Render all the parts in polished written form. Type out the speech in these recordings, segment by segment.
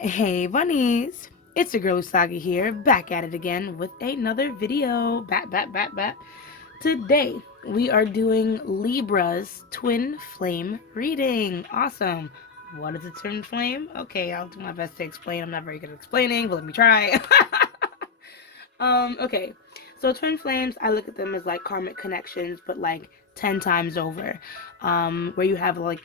Hey bunnies, it's your girl Usagi here, back at it again with another video. Back. Today we are doing Libra's twin flame reading. Awesome. What is a twin flame? Okay, I'll do my best to explain. I'm not very good at explaining, but let me try. Okay. So twin flames, I look at them as like karmic connections, but like 10 times over. Where you have like,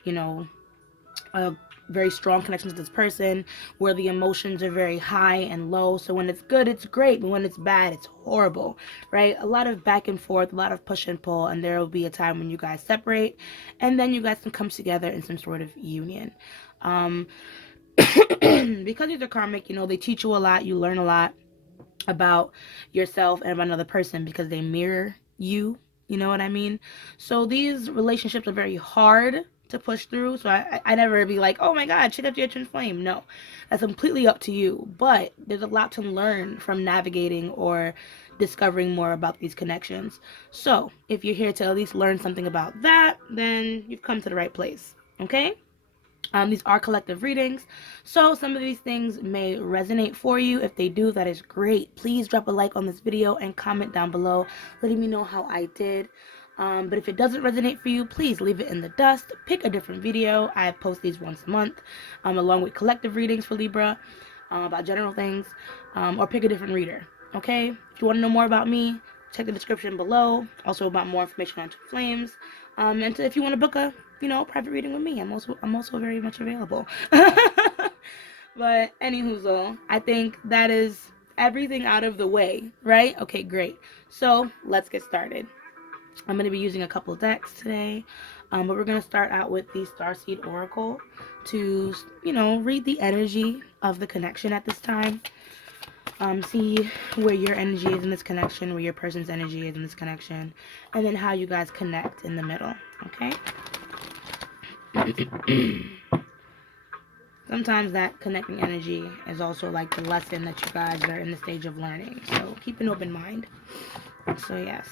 a very strong connection to this person where the emotions are very high and low. So when it's good, it's great, but when it's bad, it's horrible, right? A lot of back and forth, a lot of push and pull, and there will be a time when you guys separate, and then you guys can come together in some sort of union. um because these are karmic, they teach you a lot, you learn a lot about yourself and about another person because they mirror you. You know what I mean? So these relationships are very hard to push through. So I never be like, oh my God, check out your twin flame. No, that's completely up to you. But there's a lot to learn from navigating or discovering more about these connections. So if you're here to at least learn something about that, then you've come to the right place. Okay? These are collective readings, so some of these things may resonate for you. If they do, that is great. Please drop a like on this video and comment down below letting me know how I did. But if it doesn't resonate for you, please leave it in the dust. Pick a different video. I post these once a month, along with collective readings for Libra, about general things, or pick a different reader. Okay? If you want to know more about me, check the description below. Also about more information on Twin Flames. And if you want to book a private reading with me, I'm also very much available. But anywho, I think that is everything out of the way, right? Okay, great. So let's get started. I'm going to be using a couple decks today, but we're going to start out with the Starseed Oracle to, read the energy of the connection at this time. See where your energy is in this connection, where your person's energy is in this connection, and then how you guys connect in the middle, okay? Sometimes that connecting energy is also like the lesson that you guys are in the stage of learning, so keep an open mind. So yes.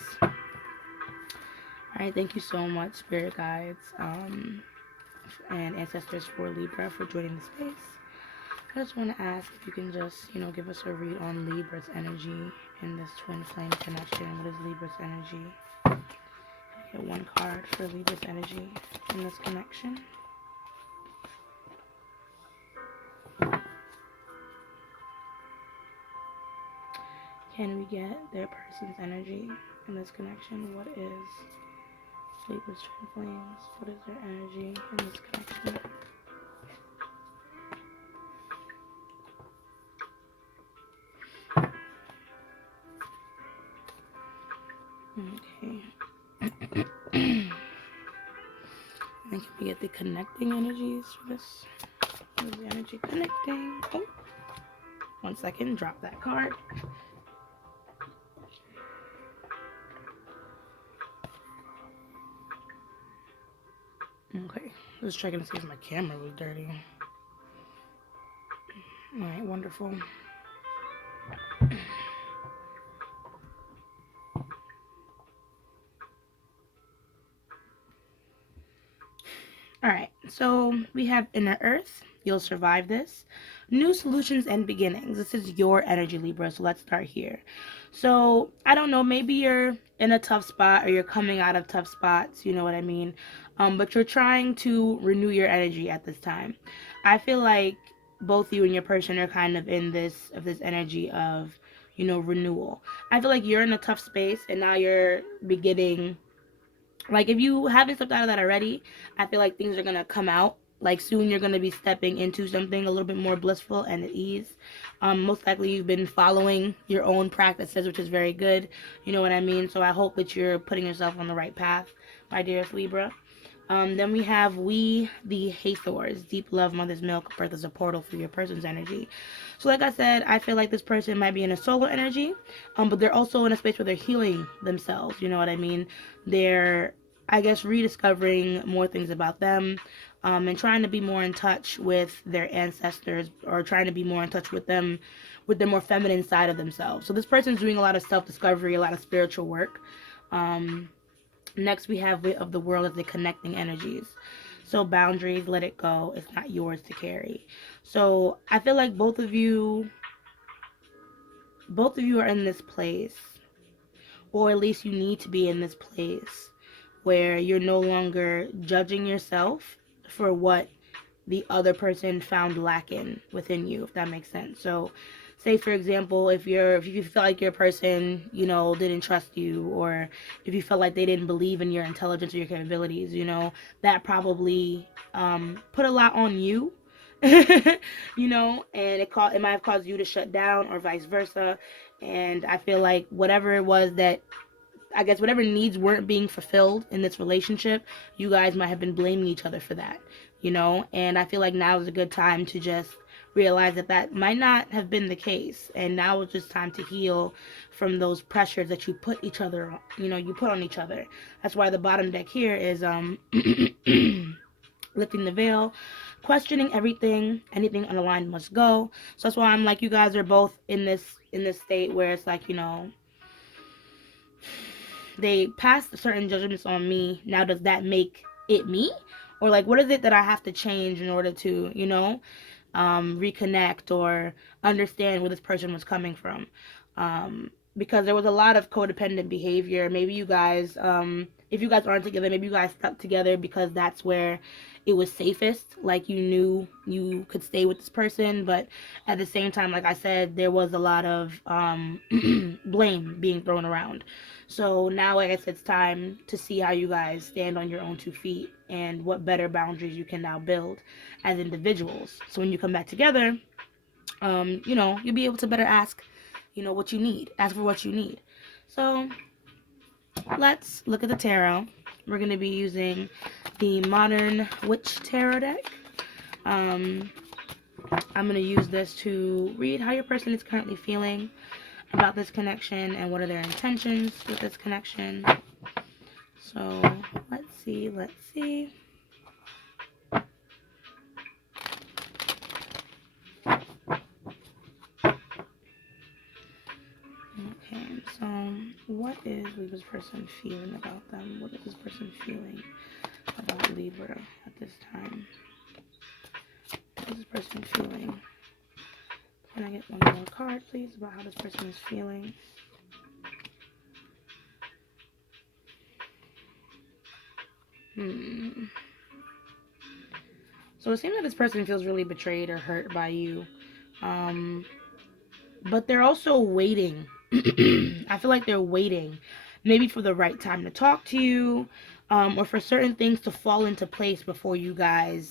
Alright, thank you so much, spirit guides, and ancestors for Libra, for joining the space. I just want to ask if you can just, give us a read on Libra's energy in this twin flame connection. What is Libra's energy? Get one card for Libra's energy in this connection. Can we get their person's energy in this connection? What is Libra's twin flames? What is their energy in this connection? Okay. And can we get the connecting energies for this? What is the energy connecting? Oh, 1 second, drop that card. Okay, just checking to see if my camera was dirty. Alright, wonderful. Alright, so we have Inner Earth. You'll survive this. New solutions and beginnings. This is your energy, Libra, so let's start here. So, I don't know, maybe you're in a tough spot or you're coming out of tough spots, you know what I mean? But you're trying to renew your energy at this time. I feel like both you and your person are kind of in this energy of, renewal. I feel like you're in a tough space and now you're beginning. Like, if you haven't stepped out of that already, I feel like things are going to come out. Like, soon you're going to be stepping into something a little bit more blissful and at ease. Most likely you've been following your own practices, which is very good. You know what I mean? So I hope that you're putting yourself on the right path, my dearest Libra. Then we have We the Hathors. Deep love, mother's milk, birth is a portal for your person's energy. So like I said, I feel like this person might be in a solar energy, but they're also in a space where they're healing themselves. You know what I mean? They're, I guess, rediscovering more things about them, and trying to be more in touch with their ancestors, or trying to be more in touch with them, with the more feminine side of themselves. So this person's doing a lot of self-discovery, a lot of spiritual work. Next, we have Weight of the World as the connecting energies. So boundaries, let it go. It's not yours to carry. So I feel like both of you are in this place, or at least you need to be in this place where you're no longer judging yourself for what the other person found lacking within you, if that makes sense. So say for example, if you felt like your person, didn't trust you, or if you felt like they didn't believe in your intelligence or your capabilities, that probably put a lot on you. And it might have caused you to shut down, or vice versa. And I feel like whatever it was that, I guess, whatever needs weren't being fulfilled in this relationship, you guys might have been blaming each other for that, And I feel like now is a good time to just realize that that might not have been the case. And now it's just time to heal from those pressures that you put each other, you put on each other. That's why the bottom deck here is lifting the veil, questioning everything, anything unaligned must go. So that's why I'm like, you guys are both in this state where it's like, they passed certain judgments on me. Now does that make it me? Or like, what is it that I have to change in order to, reconnect or understand where this person was coming from? Because there was a lot of codependent behavior. Maybe you guys, if you guys aren't together, maybe you guys stuck together because that's where it was safest. Like, you knew you could stay with this person, but at the same time, like I said, there was a lot of blame being thrown around. So now, like I said, it's time to see how you guys stand on your own 2 feet and what better boundaries you can now build as individuals. So when you come back together, you'll be able to better ask, what you need. Ask for what you need. So let's look at the tarot. We're going to be using the Modern Witch Tarot deck. I'm going to use this to read how your person is currently feeling about this connection and what are their intentions with this connection. So let's see. Okay, so what is Libra's person feeling about them? What is this person feeling about Libra at this time? What is this person feeling? Can I get one more card, please, about how this person is feeling? So it seems like this person feels really betrayed or hurt by you. But they're also waiting. I feel like they're waiting maybe for the right time to talk to you, or for certain things to fall into place before you guys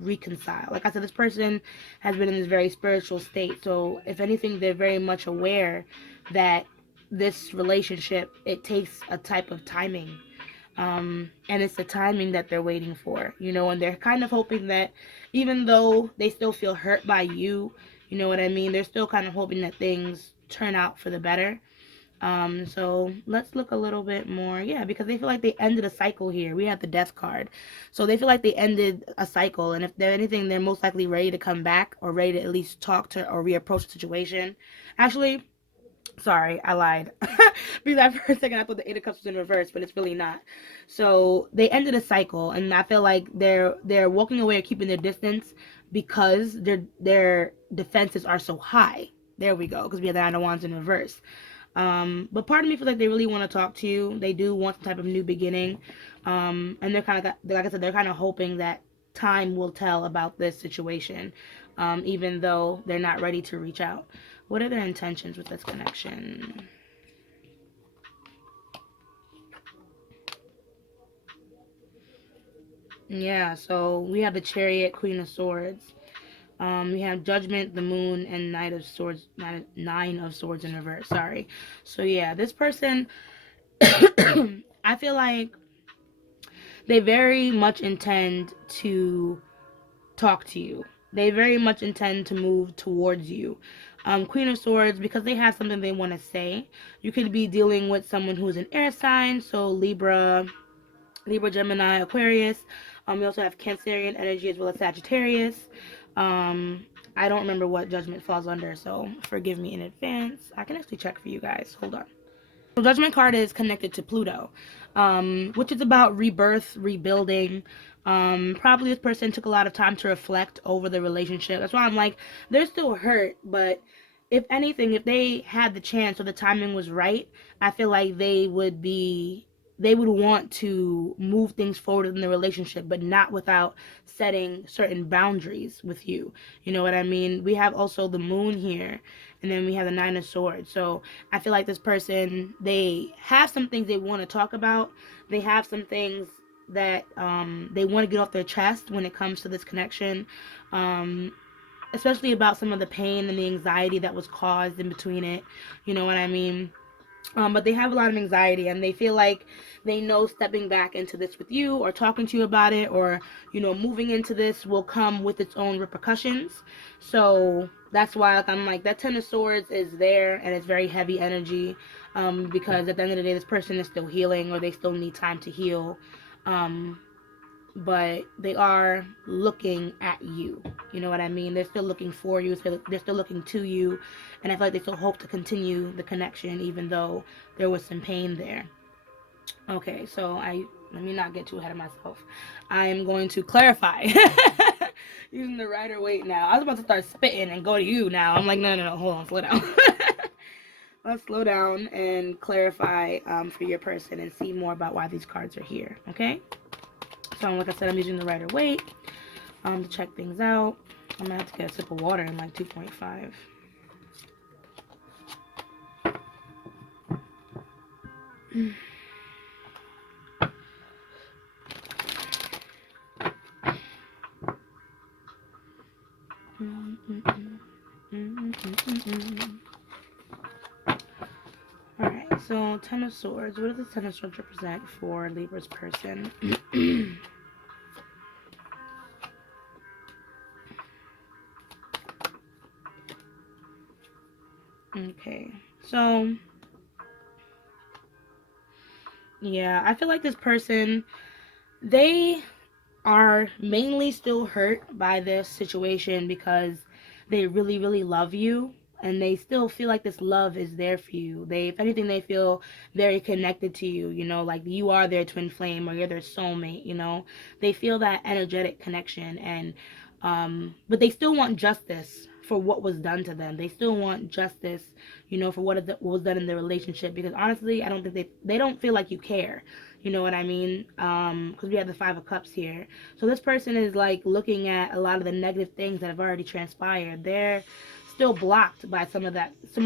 reconcile. Like I said, this person has been in this very spiritual state. So if anything, they're very much aware that this relationship, it takes a type of timing. And it's the timing that they're waiting for, and they're kind of hoping that even though they still feel hurt by you, you know what I mean, they're still kind of hoping that things turn out for the better. So let's look a little bit more. Yeah, because they feel like they ended a cycle here. We have the Death card. So they feel like they ended a cycle, and if they're anything, they're most likely ready to come back, or ready to at least talk to or reapproach the situation. Actually, sorry, I lied. Because for a second I thought the Eight of Cups was in reverse, but it's really not. So they ended a cycle, and I feel like they're walking away or keeping their distance because their defenses are so high. There we go, because we have the Nine of Wands in reverse. But part of me feels like they really want to talk to you. They do want some type of new beginning. And they're kind of, like I said, they're kind of hoping that time will tell about this situation, even though they're not ready to reach out. What are their intentions with this connection? Yeah, so we have the Chariot, Queen of Swords. We have Judgment, the Moon, and Knight of Swords, Nine of Swords in reverse. Sorry. So yeah, this person, I feel like they very much intend to talk to you. They very much intend to move towards you. Queen of Swords, because they have something they want to say. You could be dealing with someone who's an air sign, so Libra, Gemini, Aquarius. We also have Cancerian energy as well as Sagittarius. I don't remember what Judgment falls under, so forgive me in advance. I can actually check for you guys. Hold on. So Judgment card is connected to Pluto, which is about rebirth, rebuilding. Probably this person took a lot of time to reflect over the relationship. That's why I'm like, they're still hurt, but if anything, if they had the chance or the timing was right, I feel like they would want to move things forward in the relationship, but not without setting certain boundaries with you. You know what I mean? We have also the moon here, and then we have the nine of swords. So I feel like this person, they have some things they want to talk about. They have some things that they want to get off their chest when it comes to this connection. Um, Especially about some of the pain and the anxiety that was caused in between it. You know what I mean? But they have a lot of anxiety, and they feel like they know stepping back into this with you or talking to you about it, or moving into this will come with its own repercussions. So that's why, like, I'm like, that ten of swords is there, and it's very heavy energy, because at the end of the day, this person is still healing, or they still need time to heal. um, but they are looking at you. You know what I mean? They're still looking for you. So they're still looking to you, and I feel like they still hope to continue the connection, even though there was some pain there. Okay, so let me not get too ahead of myself. I am going to clarify using the Rider Waite now. I was about to start spitting and go to you now. I'm like, no, no, no, hold on, slow down. Let's slow down and clarify for your person and see more about why these cards are here. Okay. So like I said, I'm using the Rider Waite to check things out. I'm gonna have to get a sip of water in like 2.5. Alright, so Ten of Swords. What does the Ten of Swords represent for Libra's person? Okay, so yeah, I feel like this person, they are mainly still hurt by this situation because they really, really love you, and they still feel like this love is there for you. They, if anything, they feel very connected to you, like you are their twin flame or you're their soulmate. They feel that energetic connection, and but they still want justice for what was done to them. They still want justice, for what was done in the relationship, because honestly, I don't think they don't feel like you care. You know what I mean? Because we have the Five of Cups here. So this person is like looking at a lot of the negative things that have already transpired. They're still blocked by some of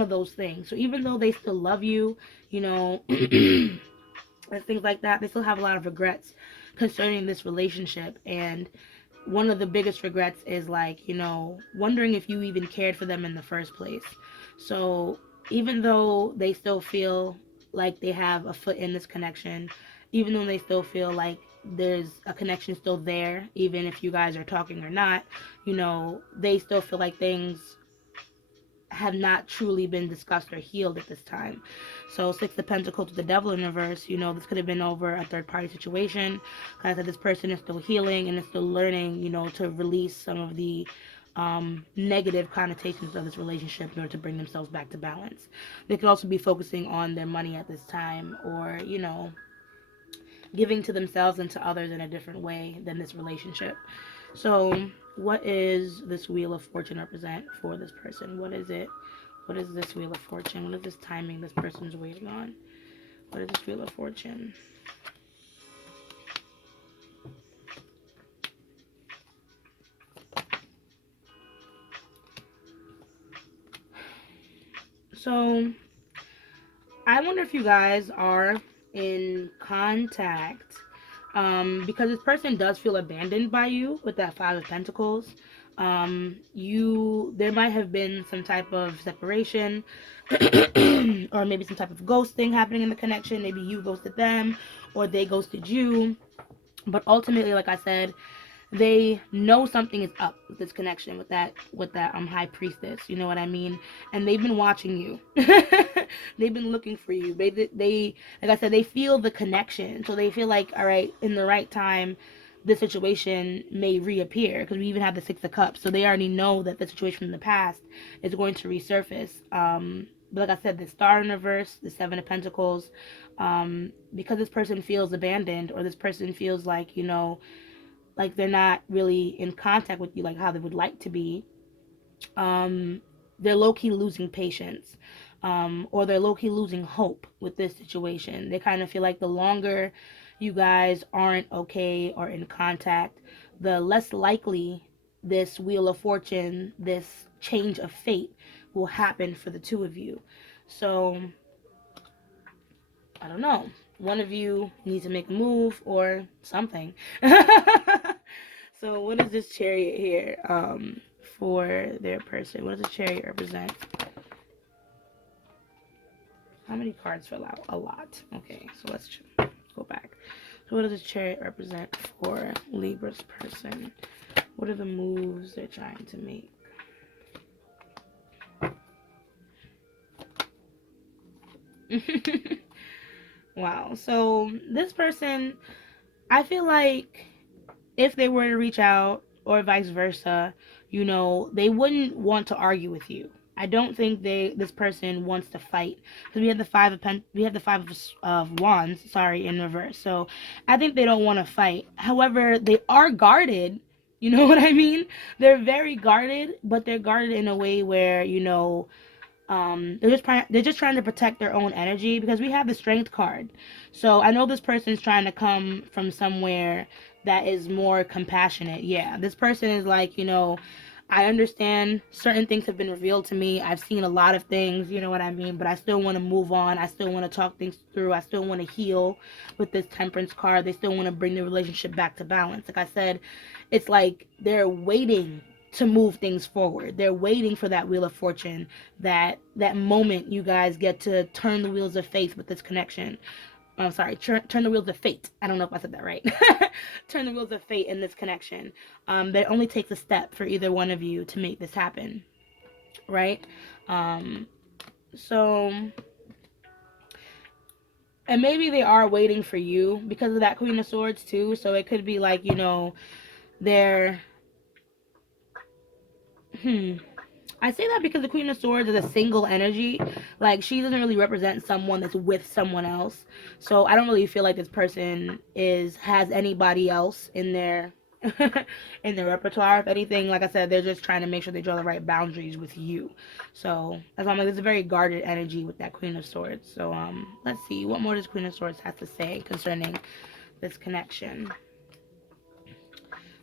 those things. So even though they still love you, and things like that, they still have a lot of regrets concerning this relationship. And one of the biggest regrets is like, wondering if you even cared for them in the first place. So even though they still feel like they have a foot in this connection, even though they still feel like there's a connection still there, even if you guys are talking or not, they still feel like things have not truly been discussed or healed at this time. So Six of Pentacles with the Devil in reverse, this could have been over a third party situation. Like I said, this person is still healing and is still learning, to release some of the negative connotations of this relationship in order to bring themselves back to balance. They could also be focusing on their money at this time, or, giving to themselves and to others in a different way than this relationship. So what is this Wheel of Fortune represent for this person? What is it? What is this Wheel of Fortune? What is this timing this person's waiting on? What is this Wheel of Fortune? So I wonder if you guys are in contact, because this person does feel abandoned by you with that Five of Pentacles. There might have been some type of separation, or maybe some type of ghosting happening in the connection. Maybe you ghosted them, or they ghosted you. But ultimately, like I said, they know something is up with this connection, with that high priestess. You know what I mean? And they've been watching you. They've been looking for you. They like I said, they feel the connection, so they feel like, all right, in the right time, the situation may reappear, because we even have the Six of Cups, so they already know that the situation from the past is going to resurface. But like I said, the Star in reverse, the Seven of Pentacles, because this person feels abandoned, or this person feels like, like they're not really in contact with you like how they would like to be. They're low-key losing patience, or they're low-key losing hope with this situation. They kind of feel like the longer you guys aren't okay or in contact, the less likely this wheel of fortune, this change of fate will happen for the two of you. So I don't know. One of you needs to make a move or something. So what is this chariot here for their person? What does the chariot represent? How many cards fell out? A lot. Okay, so let's go back. So what does this chariot represent for Libra's person? What are the moves they're trying to make? Wow. So this person, I feel like if they were to reach out or vice versa, you know, they wouldn't want to argue with you. I don't think this person wants to fight because we have the five of wands, sorry, in reverse. So I think they don't want to fight. However, they are guarded. You know what I mean? They're very guarded, but they're guarded in a way where, you know, they're just trying to protect their own energy because we have the strength card. So I know this person's trying to come from somewhere that is more compassionate. Yeah, this person is like, you know, I understand certain things have been revealed to me. I've seen a lot of things, you know what I mean? But I still want to move on. I still want to talk things through. I still want to heal with this temperance card. They still want to bring the relationship back to balance. Like I said, it's like they're waiting to move things forward. They're waiting for that wheel of fortune, that moment you guys get to turn the wheels of faith with this connection. I'm sorry, turn the wheels of fate. I don't know if I said that right. Turn the wheels of fate in this connection. That only takes a step for either one of you to make this happen, right? So, and maybe they are waiting for you because of that Queen of Swords too. So it could be like, you know, they're, I say that because the Queen of Swords is a single energy. Like, she doesn't really represent someone that's with someone else. So I don't really feel like this person has anybody else in their in their repertoire. If anything, like I said, they're just trying to make sure they draw the right boundaries with you. So that's why I'm like, there's a very guarded energy with that Queen of Swords. So let's see what more does Queen of Swords have to say concerning this connection.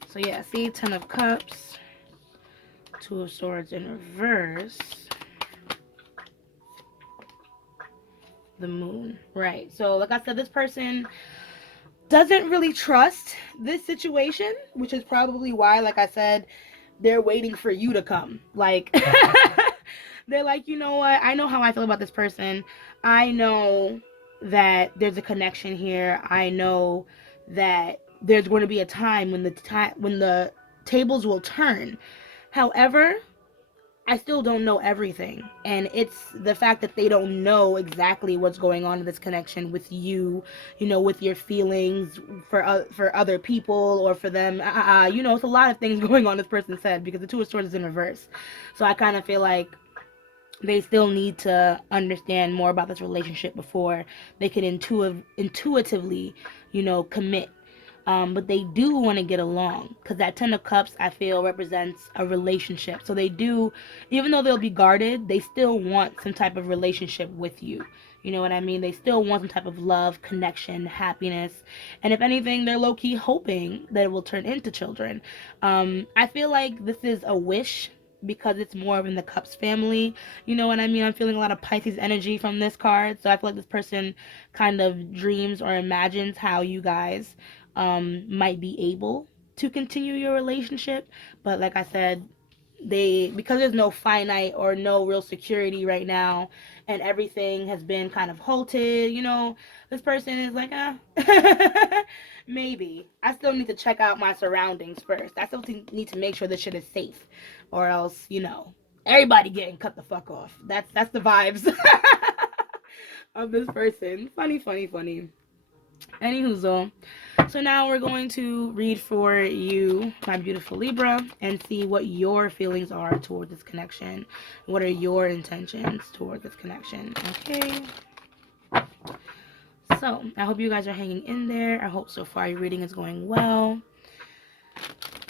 So yeah, see, Ten of Cups. Two of Swords in reverse. The Moon. Right. So, like I said, this person doesn't really trust this situation, which is probably why, like I said, they're waiting for you to come. Like, they're like, you know what? I know how I feel about this person. I know that there's a connection here. I know that there's going to be a time when the tables will turn. However, I still don't know everything. And it's the fact that they don't know exactly what's going on in this connection with you, you know, with your feelings for other people or for them. You know, it's a lot of things going on, this person said, because the Two of Swords is in reverse. So I kind of feel like they still need to understand more about this relationship before they can intuitively, you know, commit. But they do want to get along because that Ten of Cups, I feel, represents a relationship. So they do, even though they'll be guarded, they still want some type of relationship with you. You know what I mean? They still want some type of love, connection, happiness. And if anything, they're low-key hoping that it will turn into children. I feel like this is a wish because it's more of in the Cups family. You know what I mean? I'm feeling a lot of Pisces energy from this card. So I feel like this person kind of dreams or imagines how you guys might be able to continue your relationship. But like I said, because there's no finite or no real security right now and everything has been kind of halted, you know, this person is like, maybe I still need to check out my surroundings first. I still need to make sure this shit is safe, or else, you know, everybody getting cut the fuck off. That's the vibes of this person. Funny. Anywho, so now we're going to read for you, my beautiful Libra, and see what your feelings are toward this connection. What are your intentions toward this connection? Okay. So I hope you guys are hanging in there. I hope so far your reading is going well.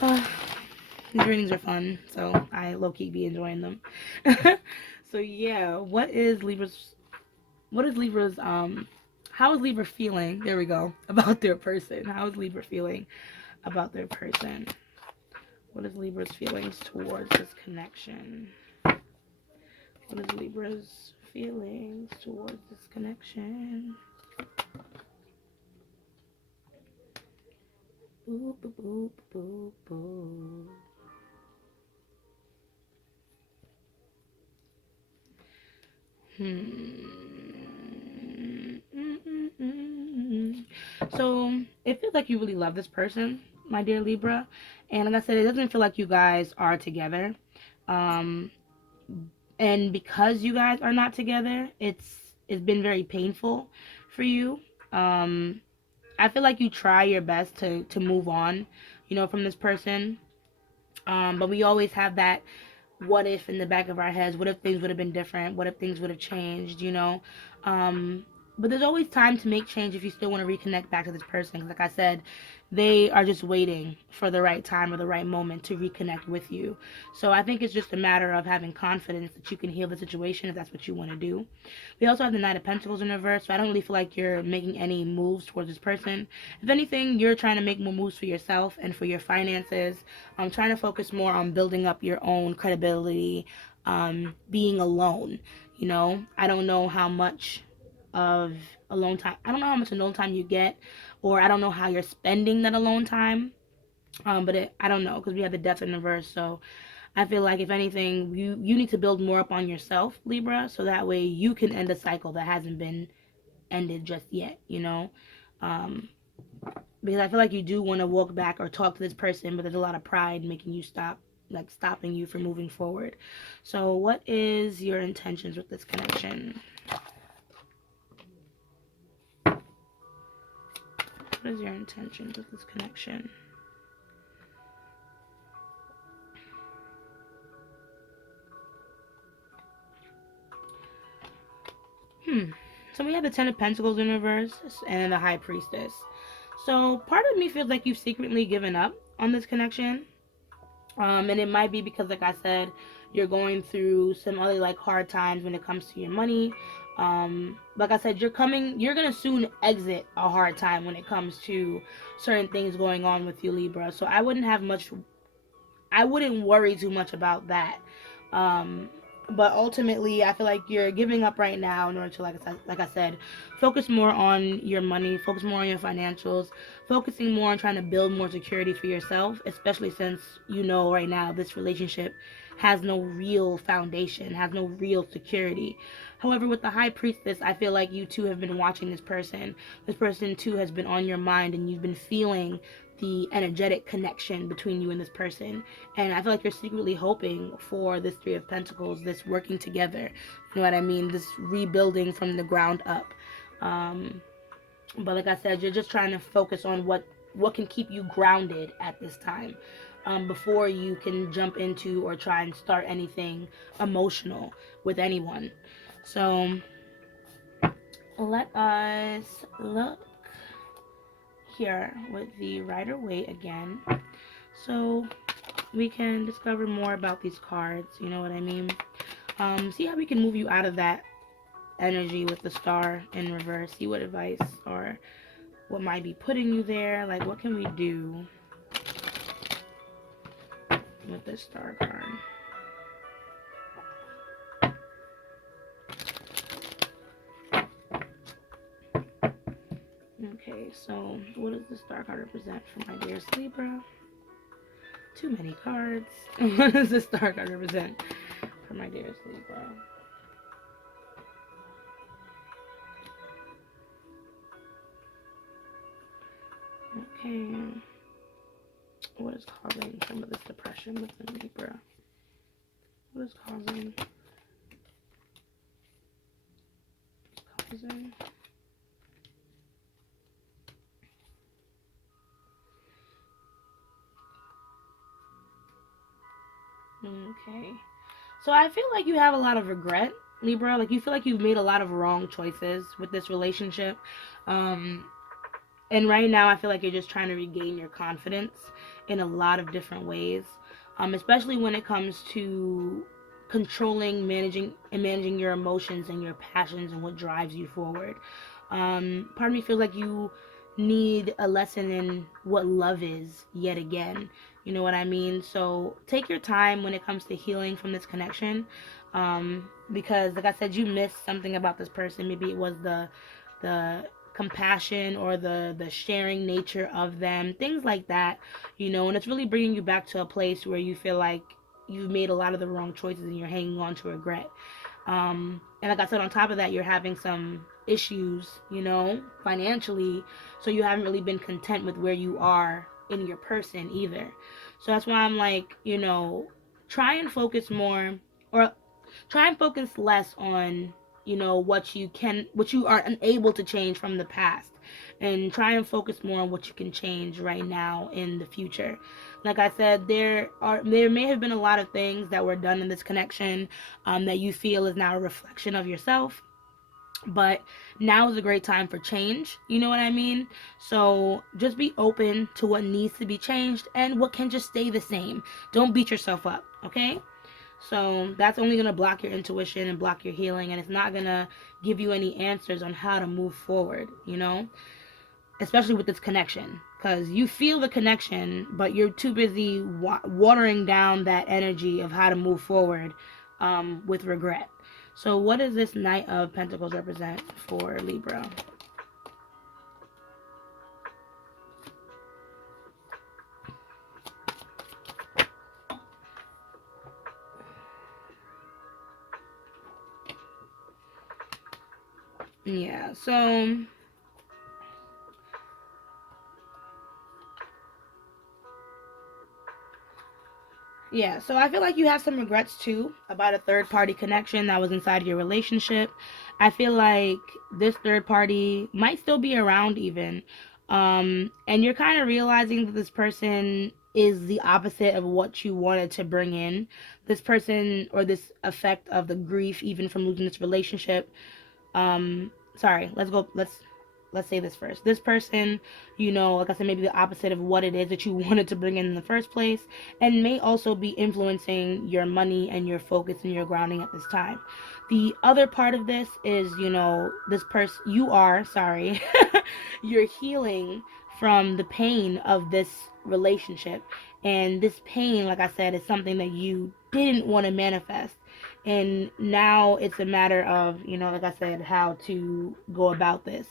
Uh, these readings are fun, so I low-key be enjoying them. So yeah, what is Libra's how is Libra feeling? There we go. About their person. How is Libra feeling about their person? What is Libra's feelings towards this connection? What is Libra's feelings towards this connection? Boop, boop, boop, boop, boop. So it feels like you really love this person, my dear Libra. And like I said, it doesn't feel like you guys are together. Um, and because you guys are not together, it's been very painful for you. Um, I feel like you try your best to move on, from this person. But we always have that what if in the back of our heads. What if things would have been different? What if things would have changed? um but there's always time to make change if you still want to reconnect back to this person, 'cause like I said, they are just waiting for the right time or the right moment to reconnect with you. So I think it's just a matter of having confidence that you can heal the situation if that's what you want to do. We also have the Knight of Pentacles in reverse, so I don't really feel like you're making any moves towards this person. If anything, you're trying to make more moves for yourself and for your finances. I'm trying to focus more on building up your own credibility, being alone. I don't know how much of alone time. I don't know how much alone time you get, or I don't know how you're spending that alone time. But I don't know, because we have the Death in reverse, so I feel like if anything, you need to build more up on yourself, Libra, so that way you can end a cycle that hasn't been ended just yet. Um, because I feel like you do want to walk back or talk to this person, but there's a lot of pride making you stop, like stopping you from moving forward. So, what is your intentions with this connection? What is your intentions with this connection? So we have the Ten of Pentacles in reverse and then the High Priestess. So part of me feels like you've secretly given up on this connection. And it might be because, like I said, you're going through some other like hard times when it comes to your money. Like I said, you're gonna soon exit a hard time when it comes to certain things going on with you, Libra. So I wouldn't worry too much about that. Um, but ultimately, I feel like you're giving up right now in order to, like I said, focus more on your money, focus more on your financials, focusing more on trying to build more security for yourself, especially since right now this relationship has no real foundation, has no real security. However, with the High Priestess, I feel like you too have been watching this person. This person too has been on your mind, and you've been feeling the energetic connection between you and this person. And I feel like you're secretly hoping for this Three of Pentacles, this working together. You know what I mean? This rebuilding from the ground up. But like I said, you're just trying to focus on what can keep you grounded at this time, before you can jump into or try and start anything emotional with anyone. So let us look here with the Rider-Waite again, so we can discover more about these cards. You know what I mean? See how we can move you out of that energy with the Star in reverse. See what advice or what might be putting you there. Like, what can we do with this Star card? Okay, so what does the Star card represent for my dear Libra? Too many cards. What does the Star card represent for my dear Libra? Okay. What is causing some of this depression within Libra? What is causing? Okay. So I feel like you have a lot of regret, Libra. Like, you feel like you've made a lot of wrong choices with this relationship. And right now I feel like you're just trying to regain your confidence in a lot of different ways, especially when it comes to controlling, managing your emotions and your passions and what drives you forward. Part of me feels like you need a lesson in what love is yet again. You know what I mean? So take your time when it comes to healing from this connection, because, like I said, you missed something about this person. Maybe it was the compassion or the sharing nature of them, things like that. And it's really bringing you back to a place where you feel like you've made a lot of the wrong choices and you're hanging on to regret. And like I said, on top of that, you're having some issues, financially. So you haven't really been content with where you are in your person either. So that's why I'm like, try and focus more, or try and focus less on, what you are unable to change from the past, and try and focus more on what you can change right now in the future. Like I said, there may have been a lot of things that were done in this connection, that you feel is now a reflection of yourself, but now is a great time for change. You know what I mean? So just be open to what needs to be changed and what can just stay the same. Don't beat yourself up, okay? So that's only going to block your intuition and block your healing, and it's not going to give you any answers on how to move forward, especially with this connection, because you feel the connection, but you're too busy watering down that energy of how to move forward, with regret. So what does this Knight of Pentacles represent for Libra? Yeah, so I feel like you have some regrets too about a third party connection that was inside your relationship. I feel like this third party might still be around even. And you're kind of realizing that this person is the opposite of what you wanted to bring in. This person, or this effect of the grief even from losing this relationship, sorry, let's say this first. This person, like I said, maybe the opposite of what it is that you wanted to bring in the first place, and may also be influencing your money and your focus and your grounding at this time. The other part of this is, this person, sorry, you're healing from the pain of this relationship. And this pain, like I said, is something that you didn't want to manifest. And now it's a matter of, like I said, how to go about this.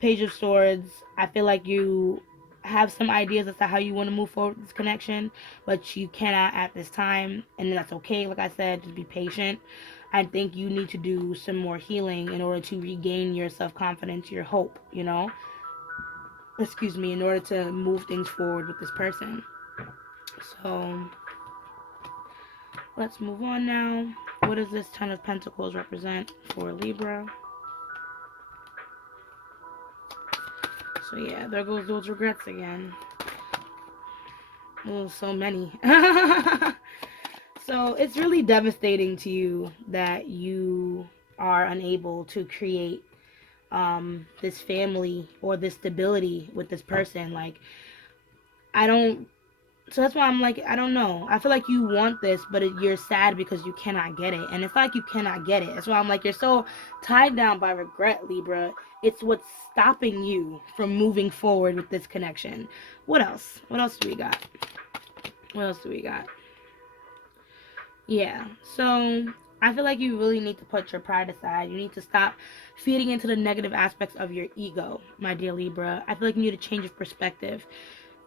Page of Swords, I feel like you have some ideas as to how you want to move forward with this connection, but you cannot at this time, and that's okay. Like I said, just be patient. I think you need to do some more healing in order to regain your self-confidence, your hope, excuse me, in order to move things forward with this person. So let's move on now. What does this Ten of Pentacles represent for Libra? So yeah, there goes those regrets again. Oh, so many. So it's really devastating to you that you are unable to create this family or this stability with this person. Like, I don't so that's why I'm like, I don't know. I feel like you want this, but you're sad because you cannot get it. And it's like you cannot get it. That's why I'm like, you're so tied down by regret, Libra. It's what's stopping you from moving forward with this connection. What else? What else do we got? What else do we got? Yeah, so I feel like you really need to put your pride aside. You need to stop feeding into the negative aspects of your ego, my dear Libra. I feel like you need to change your perspective.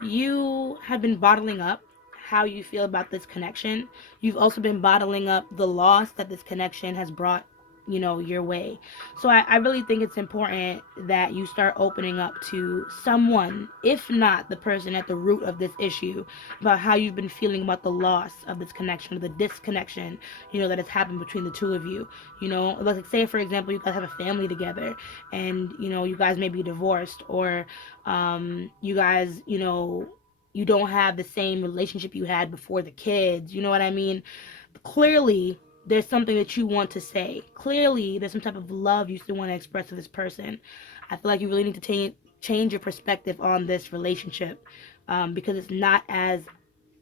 You have been bottling up how you feel about this connection. You've also been bottling up the loss that this connection has brought, your way. So I really think it's important that you start opening up to someone, if not the person at the root of this issue, about how you've been feeling about the loss of this connection, or the disconnection, that has happened between the two of you. Like, say for example, you guys have a family together, and you guys may be divorced, or you guys, you don't have the same relationship you had before the kids. You know what I mean? Clearly there's something that you want to say. Clearly there's some type of love you still want to express to this person. I feel like you really need to change your perspective on this relationship, because it's not as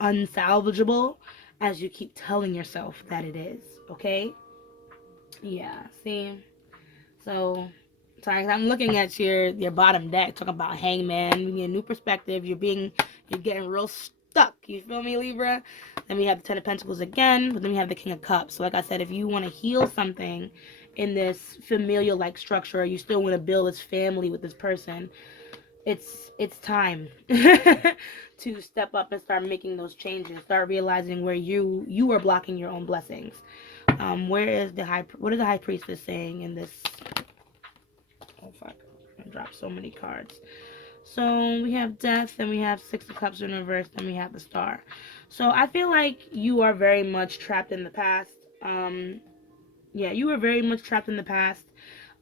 unsalvageable as you keep telling yourself that it is. Okay? Yeah, see? So, sorry, I'm looking at your bottom deck, talking about Hangman, you need a new perspective, you're getting real stuck, you feel me, Libra? Then we have the Ten of Pentacles again, but then we have the King of Cups. So like I said, if you want to heal something in this familial like structure, or you still want to build this family with this person, it's time to step up and start making those changes. Start realizing where you are blocking your own blessings. What is the High Priestess saying in this? Oh fuck! I dropped so many cards. So we have Death, then we have Six of Cups in reverse, then we have the Star. So I feel like you are very much trapped in the past. Yeah, you were very much trapped in the past,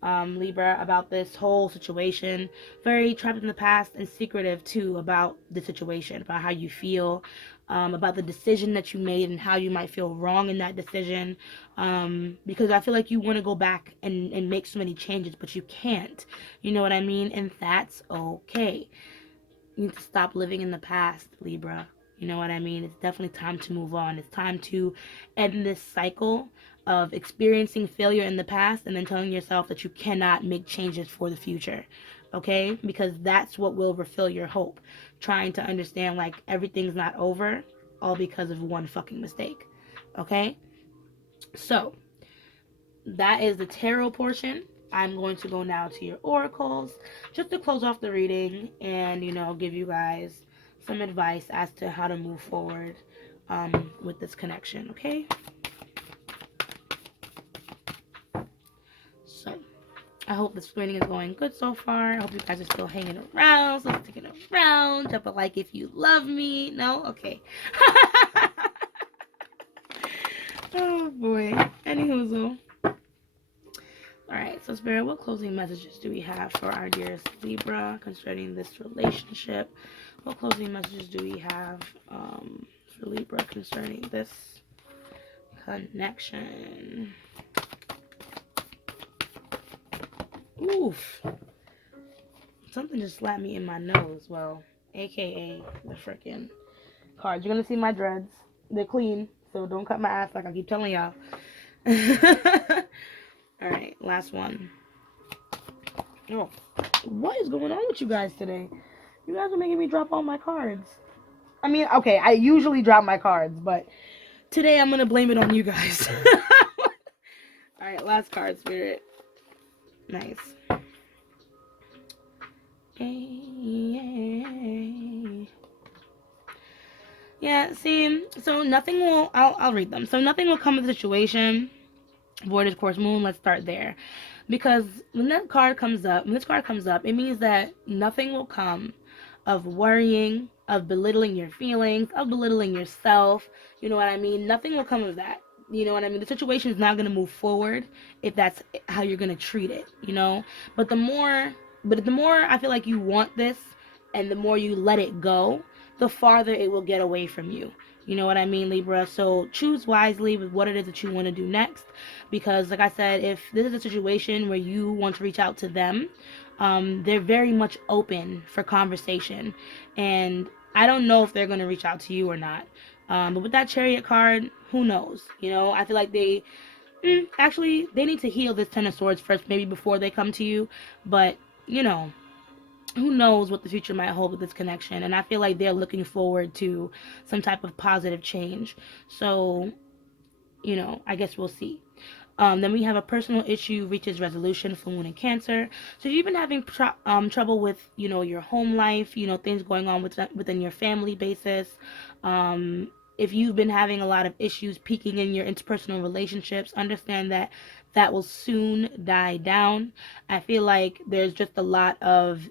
Libra, about this whole situation. Very trapped in the past and secretive too about the situation, about how you feel, about the decision that you made and how you might feel wrong in that decision. Because I feel like you want to go back and make so many changes, but you can't. You know what I mean? And that's okay. You need to stop living in the past, Libra. You know what I mean? It's definitely time to move on. It's time to end this cycle of experiencing failure in the past and then telling yourself that you cannot make changes for the future. Okay? Because that's what will refill your hope. Trying to understand like everything's not over all because of one fucking mistake. Okay? So, that is the tarot portion. I'm going to go now to your oracles just to close off the reading and, give you guys some advice as to how to move forward with this connection, okay? So, I hope this reading is going good so far. I hope you guys are still hanging around, still sticking around. Drop a like if you love me. No? Okay. Oh, boy. Anywho, alright, so Spirit, what closing messages do we have for our dearest Libra concerning this relationship? What closing messages do we have for Libra concerning this connection? Oof. Something just slapped me in my nose. Well, A.K.A. the freaking cards. You're going to see my dreads. They're clean, so don't cut my ass like I keep telling y'all. Alright, last one. Oh, what is going on with you guys today? You guys are making me drop all my cards. I mean, okay, I usually drop my cards, but today I'm gonna blame it on you guys. Alright, last card, Spirit. Nice. Yeah, see, so nothing will, I'll read them. So nothing will come of the situation. Void, of course, Moon, let's start there. Because when this card comes up, it means that nothing will come of worrying, of belittling your feelings, of belittling yourself. You know what I mean? Nothing will come of that. You know what I mean? The situation is not going to move forward if that's how you're going to treat it, But the more I feel like you want this and the more you let it go, the farther it will get away from you. You know what I mean, Libra? So choose wisely with what it is that you want to do next. Because, like I said, if this is a situation where you want to reach out to them, they're very much open for conversation. And I don't know if they're going to reach out to you or not. But with that Chariot card, who knows? I feel like actually, they need to heal this Ten of Swords first, maybe before they come to you. But, who knows what the future might hold with this connection. And I feel like they're looking forward to some type of positive change. So, I guess we'll see. Then we have a personal issue reaches resolution for Moon and Cancer. So if you've been having trouble with, your home life, things going on within your family basis. If you've been having a lot of issues peaking in your interpersonal relationships, understand that that will soon die down. I feel like there's just a lot of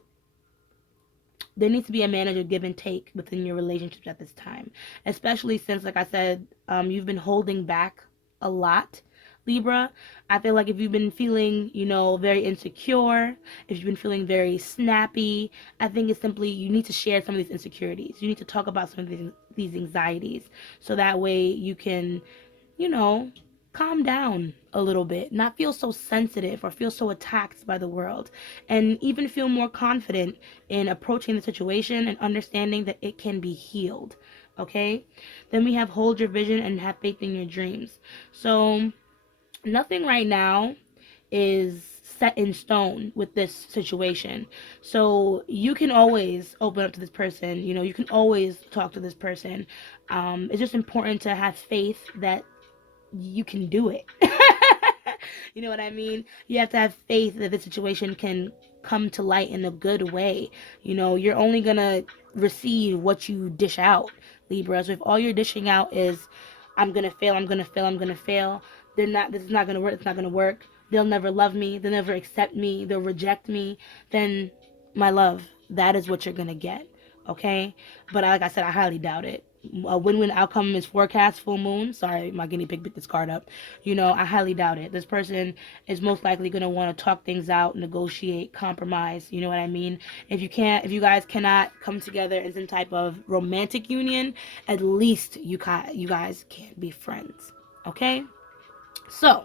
there needs to be a manner of give and take within your relationships at this time, especially since, like I said, you've been holding back a lot, Libra. I feel like if you've been feeling, very insecure, if you've been feeling very snappy, I think it's simply you need to share some of these insecurities. You need to talk about some of these anxieties, so that way you can, you know, calm down a little bit, not feel so sensitive or feel so attacked by the world, and even feel more confident in approaching the situation and understanding that it can be healed. Okay? Then we have hold your vision and have faith in your dreams. So, nothing right now is set in stone with this situation. So you can always open up to this person. You know, you can always talk to this person. It's just important to have faith that you can do it. You know what I mean? You have to have faith that the situation can come to light in a good way. You know, you're only gonna receive what you dish out, Libra. So if all you're dishing out is, I'm gonna fail, I'm gonna fail, I'm gonna fail, they're not. This is not gonna work. It's not gonna work. They'll never love me. They'll never accept me. They'll reject me. Then, my love, that is what you're gonna get. Okay, but like I said, I highly doubt it. A win-win outcome is forecast full moon. Sorry, my guinea pig picked this card up. You know, I highly doubt it. This person is most likely going to want to talk things out, negotiate, compromise. You know what I mean? If you guys cannot come together in some type of romantic union, at least you guys can be friends. Okay? So,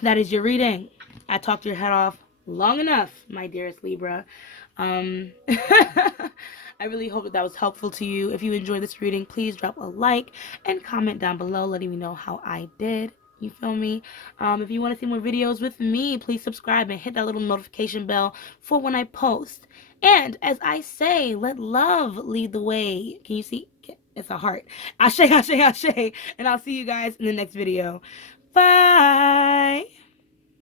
that is your reading. I talked your head off long enough, my dearest Libra. I really hope that was helpful to you. If you enjoyed this reading, please drop a like and comment down below letting me know how I did. You feel me? If you want to see more videos with me, please subscribe and hit that little notification bell for when I post. And as I say, let love lead the way. Can you see? It's a heart. Ashe, ashe, ashe. And I'll see you guys in the next video. Bye.